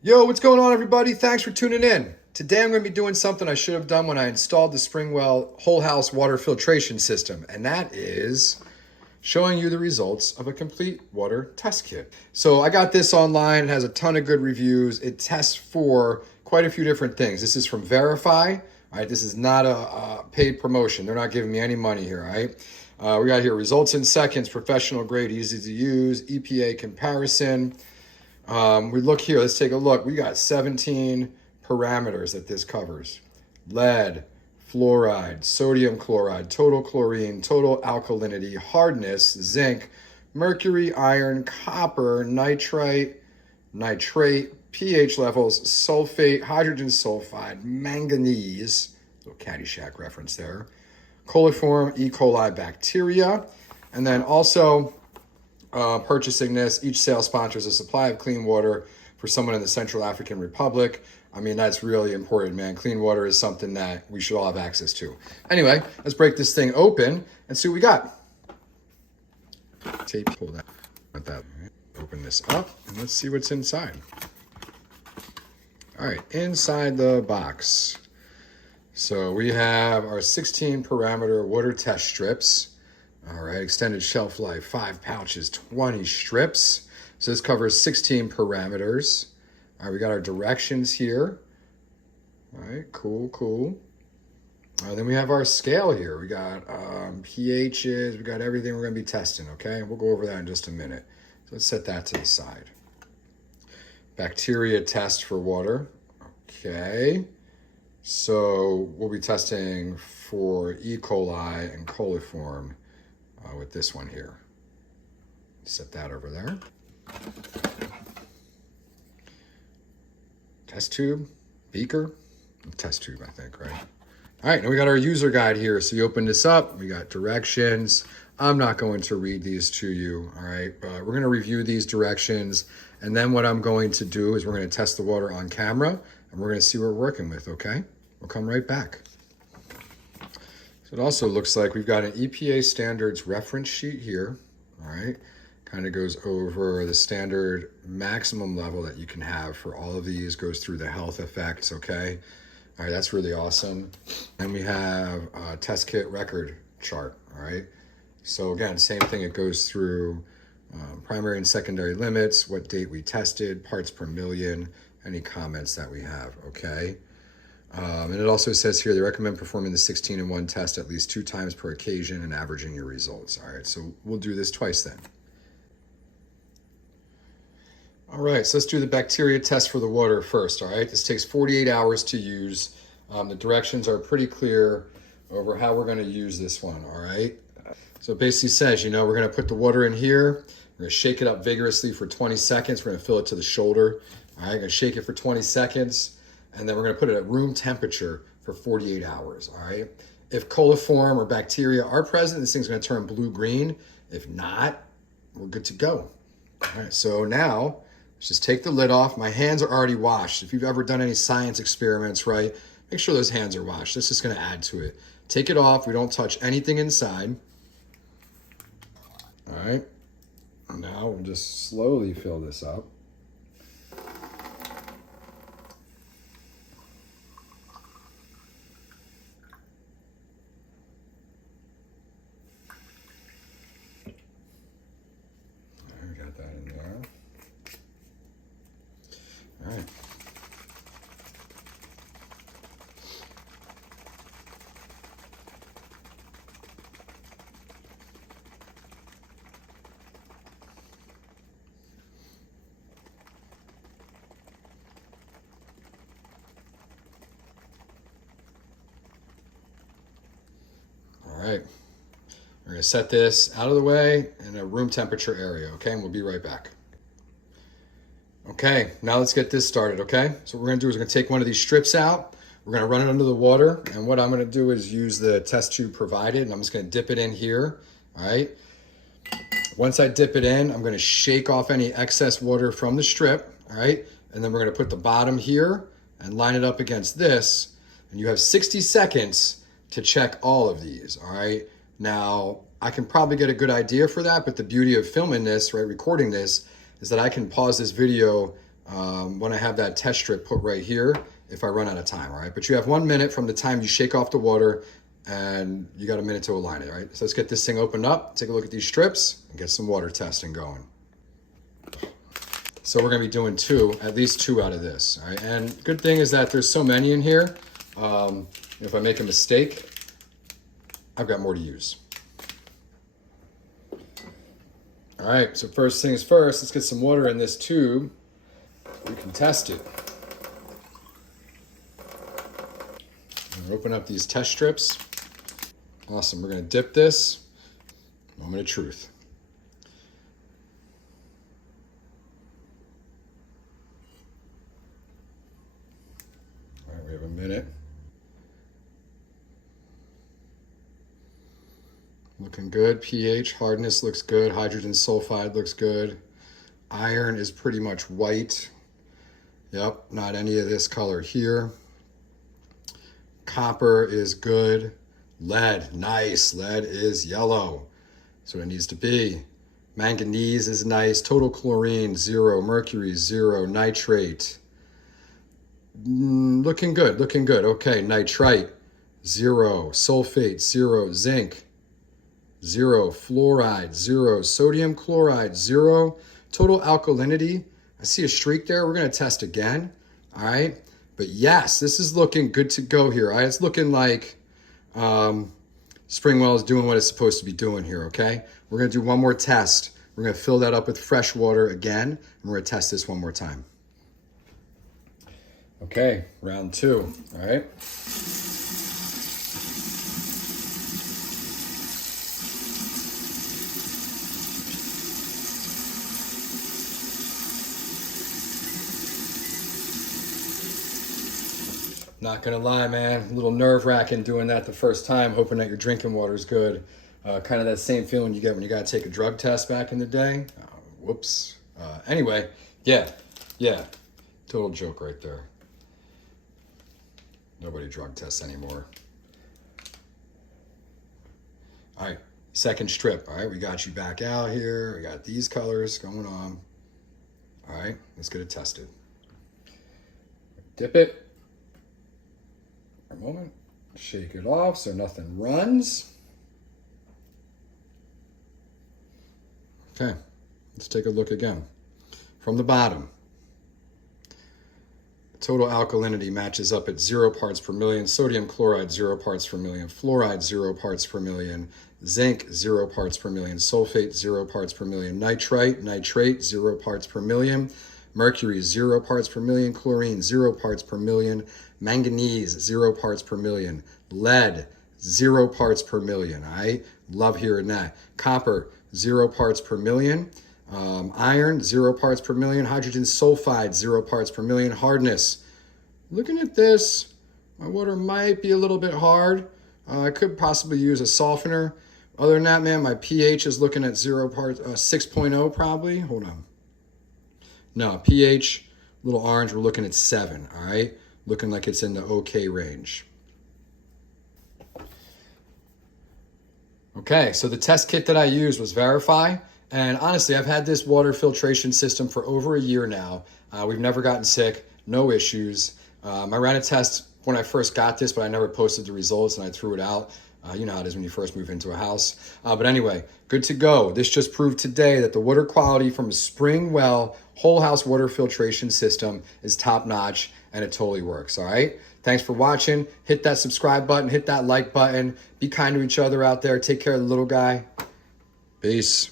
Yo, what's going on, everybody? Thanks for tuning in. Today I'm going to be doing something I should have done when I installed the Springwell whole house water filtration system, and that is showing you the results of a complete water test kit. So I got this online. It has a ton of good reviews. It tests for quite a few different things. This is from Varify. All right, this is not a paid promotion. They're not giving me any money here, all right? We got here results in seconds, professional grade, easy to use, EPA comparison. We look here, let's take a look. We got 17 parameters that this covers. Lead, fluoride, sodium chloride, total chlorine, total alkalinity, hardness, zinc, mercury, iron, copper, nitrite, nitrate, pH levels, sulfate, hydrogen sulfide, manganese, little Caddyshack reference there, coliform, E. coli bacteria, and then also purchasing this. Each sale sponsors a supply of clean water for someone in the Central African Republic. I mean, that's really important, man. Clean water is something that we should all have access to. Anyway, let's break this thing open and see what we got. Tape, pull that. Open this up and let's see what's inside. All right, inside the box. So we have our 16 parameter water test strips. All right, extended shelf life, 5 pouches, 20 strips. So this covers 16 parameters. All right, we got our directions here. All right, cool. Then we have our scale here. We got pHs, we got everything we're gonna be testing, okay? We'll go over that in just a minute. So let's set that to the side. Bacteria test for water, okay. So we'll be testing for E. coli and coliform with this one here. Set that over there. Test tube, beaker, test tube, I think, right? All right, now we got our user guide here. So you open this up, we got directions. I'm not going to read these to you, all right? But we're gonna review these directions. And then what I'm going to do is we're gonna test the water on camera and we're gonna see what we're working with, okay? We'll come right back. So it also looks like we've got an EPA standards reference sheet here, all right? Kind of goes over the standard maximum level that you can have for all of these, goes through the health effects, okay? All right, that's really awesome. And we have a test kit record chart, all right? So again, same thing, it goes through primary and secondary limits, what date we tested, parts per million, any comments that we have, okay? And it also says here, they recommend performing the 16-in-1 test at least 2 times per occasion and averaging your results. All right, so we'll do this twice then. All right, so let's do the bacteria test for the water first, all right? This takes 48 hours to use. The directions are pretty clear over how we're gonna use this one, all right? So it basically says, you know, we're gonna put the water in here, we're gonna shake it up vigorously for 20 seconds, we're gonna fill it to the shoulder, all right? Gonna shake it for 20 seconds, and then we're gonna put it at room temperature for 48 hours, all right? If coliform or bacteria are present, this thing's gonna turn blue-green. If not, we're good to go. All right, so now, let's just take the lid off. My hands are already washed. If you've ever done any science experiments, right, make sure those hands are washed. This is gonna add to it. Take it off, we don't touch anything inside. All right, now we'll just slowly fill this up. Got that in there. All right. All right. We're gonna set this out of the way in a room temperature area, okay? And we'll be right back. Okay, now let's get this started, okay? So what we're gonna do is we're gonna take one of these strips out, we're gonna run it under the water, and what I'm gonna do is use the test tube provided, and I'm just gonna dip it in here, all right? Once I dip it in, I'm gonna shake off any excess water from the strip, all right? And then we're gonna put the bottom here and line it up against this, and you have 60 seconds to check all of these, all right? Now, I can probably get a good idea for that, but the beauty of filming this, right, recording this, is that I can pause this video when I have that test strip put right here if I run out of time, all right? But you have 1 minute from the time you shake off the water, and you got a minute to align it, all right? So let's get this thing opened up, take a look at these strips, and get some water testing going. So we're gonna be doing at least two out of this, all right? And good thing is that there's so many in here, if I make a mistake, I've got more to use. All right, so first things first, let's get some water in this tube. We can test it. Open up these test strips. Awesome, we're gonna dip this. Moment of truth. All right, we have a minute. Looking good. pH, hardness looks good. Hydrogen sulfide looks good. Iron is pretty much white. Yep, not any of this color here. Copper is good. Lead, nice. Lead is yellow. That's what it needs to be. Manganese is nice. Total chlorine, 0. Mercury, 0. Nitrate. Looking good, looking good. Okay, nitrite, 0. Sulfate, 0. Zinc, 0. Fluoride, 0. Sodium chloride, 0. Total alkalinity, I see a streak there. We're going to test again. All right. But yes, this is looking good to go here. All right? It's looking like Springwell is doing what it's supposed to be doing here, okay? We're going to do one more test. We're going to fill that up with fresh water again, and we're going to test this one more time. Okay, round 2, all right? Not gonna lie, man, a little nerve-wracking doing that the first time, hoping that your drinking water is good. Kind of that same feeling you get when you gotta take a drug test back in the day. Whoops. Anyway, yeah, total joke right there. Nobody drug tests anymore. All right, second strip, all right? We got you back out here. We got these colors going on. All right, let's get it tested. Dip it. For a moment, shake it off so nothing runs. Okay, let's take a look again. From the bottom, total alkalinity matches up at 0 parts per million. Sodium chloride, 0 parts per million. Fluoride, 0 parts per million. Zinc, 0 parts per million. Sulfate, 0 parts per million. Nitrate, 0 parts per million. Mercury, 0 parts per million. Chlorine, 0 parts per million. Manganese, 0 parts per million. Lead, 0 parts per million, all right? Love hearing that. Copper, 0 parts per million. Iron, 0 parts per million. Hydrogen sulfide, 0 parts per million. Hardness. Looking at this, my water might be a little bit hard. I could possibly use a softener. Other than that, man, my pH is looking at 6.0 probably. Hold on. No, pH, little orange, we're looking at 7, all right? Looking like it's in the okay range. Okay, so the test kit that I used was Varify. And honestly, I've had this water filtration system for over a year now. We've never gotten sick, no issues. I ran a test when I first got this, but I never posted the results and I threw it out. You know how it is when you first move into a house. But anyway, good to go. This just proved today that the water quality from a Springwell whole house water filtration system is top notch and it totally works, all right? Thanks for watching. Hit that subscribe button, hit that like button. Be kind to each other out there. Take care of the little guy. Peace.